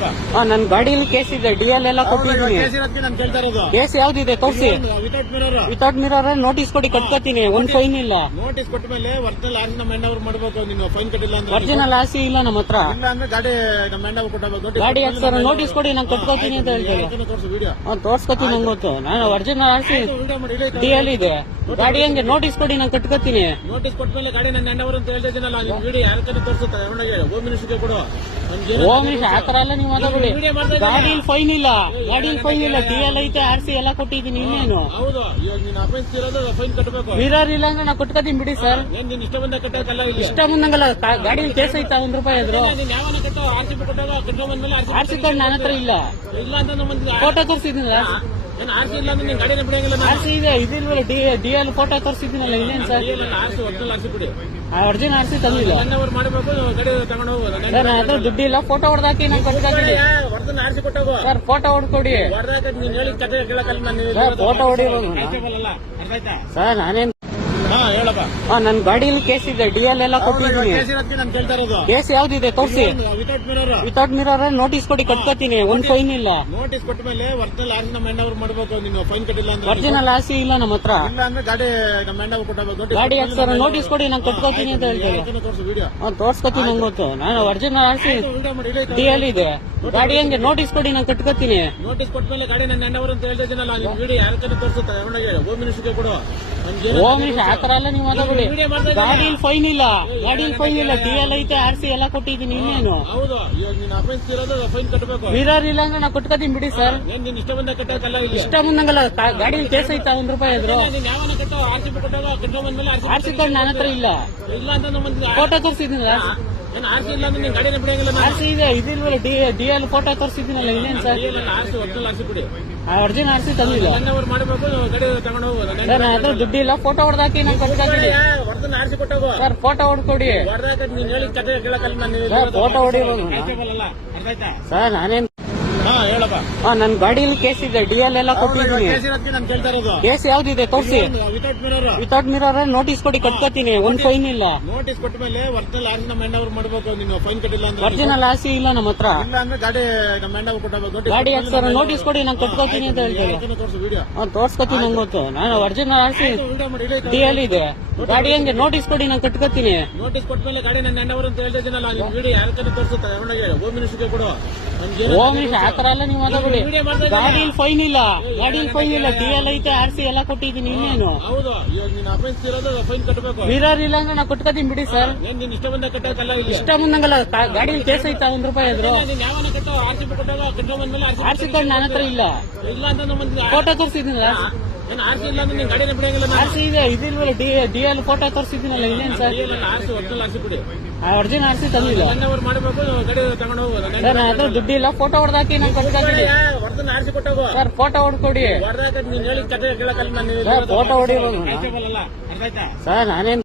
ಆ, ನನ್ ಗಾಡಿಯಲ್ಲಿ ಕೇಸ್ ಇದೆ ಡಿ ಎಲ್ ಎಲ್ಲ ಕೊಟ್ಟಿದ್ದೀನಿ. ಕೇಸ್ ಯಾವ್ದಿದೆ ತೋರಿಸಿ. ವಿತೌಟ್ ಮಿರರ್ ನೋಟಿಸ್ ಕೊಡಿ ಕಟ್ಕೋತೀನಿ. ಒಂದ್ ಫೈನ್ ಇಲ್ಲ. ನೋಟಿಸ್ ಕೊಟ್ಟ ಮೇಲೆ ಒರಿಜಿನಲ್ ಆಸಿ ನಮ್ಮ ಹೆಂಡ್ ಓವರ್ ಮಾಡಬೇಕು ನೀನು ಫೈನ್ ಕಟ್ಟಿಲ್ಲ ಅಂದ್ರೆ ಒರಿಜಿನಲ್ ಆಸಿ ಇಲ್ಲ ನಮ್ಮ ಹತ್ರ. ಇಲ್ಲ ಅಂದ್ರೆ ಗಾಡಿ ನಮ್ಮ ಹೆಂಡ್ ಓವರ್ ಕೊಟ್ಟಬೇಕು ಗಾಡಿ ಯಾಕೆ ಸರ್ ನೋಟಿಸ್ ಕೊಡಿ ನಾನು ಕಟ್ಕೋತೀನಿ ಅಂತ ಹೇಳ್ತೀನಿ ವಿಡಿಯೋ ತೋರ್ಸ್ಕೊತೀನಿ ನಂಗೆ ಗೊತ್ತು. ನಾನು ಒರಿಜಿನಲ್ ಆಸಿ ಡಿ ಎಲ್ ಇದೆ. ಗಾಡಿ ಹಂಗೆ ನೋಟಿಸ್ ಕೊಡಿ ನಾನು ಕಟ್ಕೋತೀನಿ. ನೋಟಿಸ್ ಕೊಟ್ಟ ಮೇಲೆ ಗಾಡಿ ನನ್ನ ಹೆಂಡ್ ಅಂತ ಹೇಳ್ತಾ ಇದ್ದೀನಲ್ಲ ವಿಡಿಯೋ ಯಾರ ತೋರಿಸುತ್ತೆ? ಹೋಮ್ ಮಿನಿಸ್ಟರ್ಗೆ ಕೊಡು. ಹೋಮ್ ಮಿನಿಸ್ಟರ್ ಆತರ ಎಲ್ಲ ನೀವು ಮಾತಾಡ್ಬೇಡಿ ಗಾಡಿ ಫೈನ್ ಇಲ್ಲ. ಗಾಡಿ ಫೈನ್ ಇಲ್ಲ. ಡಿ ಎಲ್ ಐತೆ ಆರ್ ಸಿ ಎಲ್ಲ ಕೊಟ್ಟಿದ್ದೀನಿ ಇನ್ನೇನು? ಹೌದು. ಇವಾಗ ನೀನು ಅಫೆನ್ಸ್ ಇರೋದು ಫೈನ್ ಕಟ್ಟಬೇಕು ಮಿರರ್ ಇಲ್ಲ ಅಂದ್ರೆ ನಾನು ಕಟ್ಕೋತೀನಿ ಬಿಡಿ ಸರ್ ಏನ್ ನೀನ್ ಇಷ್ಟ ಬಂದ ಕಟ್ಟೋಕಲ್ಲ ಇಲ್ಲಿ? ಇಷ್ಟ ಮುಂದಂಗಲ್ಲ ಕಾ- ಗಾಡಿಯಲ್ಲಿ ಕೇಸ್ ಐತೆ ಒಂದ್ ರೂಪಾಯಿ ಆದ್ರು? ನೀನು ಯಾವನ ಕಟ್ಟೋ? ಆರ್ ಸಿ ಕೊಟ್ಟಾಗ ಬಂದ್ಮೇಲೆ ಆರ್ ಸಿ ಕಾರ್ಡ್ ನನ್ನ ಹತ್ರ ಇಲ್ಲ. ಇಲ್ಲ ಅಂತ ನಮ್ಮ ಫೋಟೋ ತೋರಿಸಿದ್ದೀನಲ್ಲ? ಏನ್ ಆರ್ ಸಿ ಇಲ್ಲ ಅಂದ್ರೆ ನೀನು ಗಾಡಿನ ಬಿಡಂಗಿಲ್ಲ ಆರ್ ಸಿ ಇದೆ ಇದಿಲ್ವಲ್ಲ ಡಿ ಡಿ ಎಲ್ ಫೋಟೋ ತೋರಿಸಿದ್ದೀನಲ್ಲ ಇನ್ನೇನು sir R C original R C ಬಿಡಿ. ಒರಿಜಿನಲ್ ಆರ್ ಸಿ ತಂದಿಲ್ಲ. ಮಾಡಬೇಕು ತಗೊಂಡು ಹೋಗೋದು ಸರ್ ನನ್ನ ಹತ್ರ ದುಡ್ಡು ಇಲ್ಲ ಫೋಟೋ ಹೊಡೆದಾಕಿ ನಾನು ಕಟ್ಕಾತೀನಿ ಒರಿಜಿನಲ್ ಆರಿಸಿ ಕೊಟ್ಟೋಗು. Sir photo ಹೊಡ್ಕೊಡಿ. ಹೊಡೆದಾಕ ನೀನ್ ಹೇಳಿ ಕತೆ ಕೇಳಕ್ಕಲ್ಲ ನಾನು ಫೋಟೋ ಹೊಡಿಬೋದು. ಸರ್ ನಾನೇನ್ ಹೇಳಪ್ಪ. ನನ್ ಗಾಡಿಯಲ್ಲಿ ಕೇಸ್ ಇದೆ ಡಿಎಲ್ ಎಲ್ಲ ಕೊಟ್ಟಿದ್ದೀನಿ. ನಾನು ಕೇಳ್ತಾ ಇರೋದು. ಕೇಸ್ ಯಾವ್ದಿದೆ ತೋರಿಸಿ. Without mirror without mirror notice ಕೊಡಿ ಕಟ್ಕೋತೀನಿ. ಒಂದ್ ಫೈನ್ ಇಲ್ಲ. ನೋಟಿಸ್ ಕೊಟ್ಟ ಮೇಲೆ ಒರಿಜಿನಲ್ ಆರ್ ನಮ್ಮ ಹೆಂಡ್ ಮಾಡ್ಬೇಕು ನೀನು ಫೈನ್ ಕಟ್ಟಿಲ್ಲ ಅಂದ್ರೆ ಒರಿಜಿನಲ್ ಆಸಿ ಇಲ್ಲ ನಮ್ಮ ಹತ್ರ. ಇಲ್ಲ ಅಂದ್ರೆ ಗಾಡಿ ನಮ್ಮ ಹೆಂಡ್ ಓವರ್ ಕೊಟ್ಟಬೇಕು ಗಾಡಿ ಯಾಕೆ ಸರ್ ನೋಟಿಸ್ ಕೊಡಿ ನಾನು ಕಟ್ಕೋತೀನಿ ಅಂತ ಹೇಳ್ತೀನಿ ತೋರಿಸು ವಿಡಿಯೋ ತೋರ್ಸ್ಕೊತೀನಿ ನಂಗೆ ಗೊತ್ತು. ನಾನು ಒರಿಜಿನಲ್ ಆಸಿ ಸಿ ವಿಡಿಯೋ ಮಾಡಿ ಇಡೀ ಡಿ ಎಲ್ ಇದೆ. ಗಾಡಿ ಹಂಗೆ? ನೋಟಿಸ್ ಕೊಡಿ ನಾನು ಕಟ್ಕೋತೀನಿ. ನೋಟಿಸ್ ಕೊಟ್ಟ ಮೇಲೆ ಗಾಡಿ ನನ್ನ ಹೆಂಡ್ ಓವರ್ ಅಂತ ಹೇಳ್ತಾ ಇದ್ದೀನಲ್ಲ ನೀನ್ ವಿಡಿಯೋ ಯಾರ ತೋರಿಸುತ್ತೆ? ಹೋಮ್ ಮಿನಿಸ್ಟರ್ಗೆ ಕೊಡು. ಏನು- ಹೋಮ್ ಮಿನಿಸ್ಟರ್ ಆತರ ಎಲ್ಲ ನೀವು ಮಾತಾಡ್ಬಿಡಿ? ಗಾಡಿಯಲ್ಲಿ ಫೈನ್ ಇಲ್ಲ ಗಾಡಿ ಫೈನ್ ಇಲ್ಲ. ಡಿ ಎಲ್ ಐತೆ ಆರ್ ಸಿ ಎಲ್ಲ ಕೊಟ್ಟಿದ್ದೀನಿ ಇನ್ನೇನು. ಹೌದು. ಇವಾಗ ನೀನ್ ಅಫೆನ್ಸ್ ಇರೋದು ಫೈನ್ ಕಟ್ಟಬೇಕು ಮಿರರ್ ಇಲ್ಲ ಅಂದ್ರೆ ನಾ ಕೊಟ್ಕೋತೀನಿ ಬಿಡಿ ಸರ್ ಏನ್ ನೀನ್ ಇಷ್ಟ ಬಂದ ಕಟ್ಟೋಕಲ್ಲ ಇಲ್ಲಿ? ಇಷ್ಟ ಮುಂದಂಗಲ್ಲ ಕಾ- ಗಾಡಿಯಲ್ಲಿ ಕೇಸ್ ಐತೆ ಒಂದ್ ರೂಪಾಯಿ ಆದ್ರು. ನೀನ್ ಯಾವನ ಕಟ್ಟೋ? ಆರ್ ಸಿ ಬಂದ್ಮೇಲೆ ಆರ್ ಸಿ ಕಾರ್ಡ್ ನನ್ನ ಹತ್ರ ಇಲ್ಲ. ಇಲ್ಲ ಅಂತ ಫೋಟೋ ತೋರಿಸಿದ್ದೀನಲ್ಲ ಏನ್ ಇಲ್ಲ ಅಂದ್ರೆ ನೀನ್ ಗಾಡಿನ ಬಿಡಂಗಿಲ್ಲ ಆರ್ ಸಿ ಇದೆ ಇದಿಲ್ವಲ್ಲ ಡಿ ಡಿ ಎಲ್ ಫೋಟೋ ತೋರಿಸಿದ್ದೀನಲ್ಲ ಇಲ್ಲೇನು ಸರ್? ಅರ್ಜಿನ ಆರ್ಸಿ ತಂದಿಲ್ಲ. ಸರ್ ನನ್ನ ಹತ್ರ ದುಡ್ಡು ಇಲ್ಲ ಫೋಟೋ ಹೊಡೆದಾಕಿ ನಾನು ಸಿ ಸರ್ ಫೋಟೋ ಹೊಡ್ಕೊಡಿ. ಸರ್ ಫೋಟೋ ಹೊಡಿಬೋದು. ಸರ್ ನಾನೇನ್ ನನ್ ಗಾಡಿಯಲ್ಲಿ ಕೇಸ್ ಇದೆ ಡಿ ಎಲ್ ಎಲ್ಲ ಕೊಟ್ಟಿದ್ದೀನಿ. ಕೇಸ್ ಯಾವ್ದಿದೆ ತೋರಿಸಿ. ವಿತೌಟ್ ಮಿರರ್ ನೋಟಿಸ್ ಕೊಡಿ ಕಟ್ಕೋತೀನಿ. ಒಂದ್ ಫೈನ್ ಇಲ್ಲ. ನೋಟಿಸ್ ಕೊಟ್ಟ ಮೇಲೆ ಒರಿಜಿನಲ್ ಆಸಿ ನಮ್ಮ ಹೆಂಡ್ ಓವರ್ ಮಾಡಬೇಕು ನೀನು ಫೈನ್ ಕಟ್ಟಿಲ್ಲ ಅಂದ್ರೆ ಒರಿಜಿನಲ್ ಆಸಿ ಇಲ್ಲ ನಮ್ಮ ಹತ್ರ. ಇಲ್ಲ ಅಂದ್ರೆ ಗಾಡಿ ನಮ್ಮ ಹೆಂಡ್ ಓವರ್ ಕೊಟ್ಟಬೇಕು ಗಾಡಿ ಯಾಕೆ ಸರ್ ನೋಟಿಸ್ ಕೊಡಿ ನಾನು ಕಟ್ಕೋತೀನಿ ಅಂತ ಹೇಳ್ತೀನಿ ವಿಡಿಯೋ ತೋರ್ಸ್ಕೊತೀನಿ ನಂಗೆ ಗೊತ್ತು. ನಾನು ಒರಿಜಿನಲ್ ಆಸಿ ಡಿ ಎಲ್ ಇದೆ. ಗಾಡಿ ಹಂಗೆ ನೋಟಿಸ್ ಕೊಡಿ ನಾನು ಕಟ್ಕೋತೀನಿ. ನೋಟಿಸ್ ಕೊಟ್ಟ ಮೇಲೆ ಗಾಡಿ ನನ್ನ ಹೆಂಡ್ ಓವರ್ ಅಂತ ಹೇಳ್ತಾ ಇದ್ದೀನಲ್ಲ ನೀನ್ ವಿಡಿಯೋ ಯಾರ ತೋರಿಸುತ್ತೆ? ಹೋಮ್ ಮಿನಿಸ್ಟರ್ಗೆ ಕೊಡು. ಹೋಮ್ ಮಿನಿಸ್ಟರ್ ಆತರ ಎಲ್ಲ ನೀವು ಮಾತಾಡ್ಬೇಡಿ ಫೈನ್ ಇಲ್ಲ ಗಾಡಿ ಫೈನ್ ಇಲ್ಲ. ಡಿ ಎಲ್ ಐತೆ ಆರ್ ಸಿ ಎಲ್ಲ ಕೊಟ್ಟಿದ್ದೀನಿ ಇನ್ನೇನು? ಹೌದು. ಇವಾಗ ನೀನ್ ಅಫೆನ್ಸ್ ಇರೋದು ಫೈನ್ ಕಟ್ಟಬೇಕು ಮಿರರ್ ಇಲ್ಲ ಅಂದ್ರೆ ನಾನು ಕಟ್ಕೋತೀನಿ ಬಿಡಿ ಸರ್ ಏನ್ ನೀನ್ ಇಷ್ಟ ಬಂದ ಕಟ್ಟೋಕಲ್ಲ ಇಲ್ಲಿ? ಇಷ್ಟ ಮುಂದಂಗಲ್ಲ ಕಾ- ಕೇಸ್ ಐತೆ ಒಂದ್ ರೂಪಾಯಿ ಆದ್ರು. ನೀನು ಯಾವನ ಕಟ್ಟೋ ಆರ್ ಸಿ ಕೊಟ್ಟಾಗ ಕಟ್ಕೊಂಡ್ ಬಂದ್ಮೇಲೆ ಆರ್ ಸಿ ಕಾರ್ಡ್ ನನ್ನ ಹತ್ರ ಇಲ್ಲ. ಇಲ್ಲ ಅಂತ ನಮ್ಮ ಫೋಟೋ ತೋರಿಸಿದ್ದೀನಲ್ಲ ಏನ್ ಆರ್ ಇಲ್ಲ ಅಂದ್ರೆ ನೀನ್ ಬಿಡಂಗಿಲ್ಲ ಆರ್ ಇದೆ ಇದಿಲ್ವಲ್ಲ ಡಿ ಡಿ ಫೋಟೋ ತೋರಿಸಿದ್ದೀನಲ್ಲ ಇಲ್ಲೇನು ಸರ್? ಅರ್ಜಿನ ಆರ್ಸಿ ತಂದಿಲ್ಲ. ಸರ್ ನನ್ನ ಹತ್ರ ದುಡ್ಡು ಇಲ್ಲ ಫೋಟೋ ಹೊಡೆದಾಕಿ ನಾನು ಕೊಟ್ಟೋಗು. ಸರ್ ಫೋಟೋ ಹೊಡ್ಕೊಡಿ. ಸರ್ ಫೋಟೋ ಹೊಡಿ ಸರ್ ನಾನೇನ್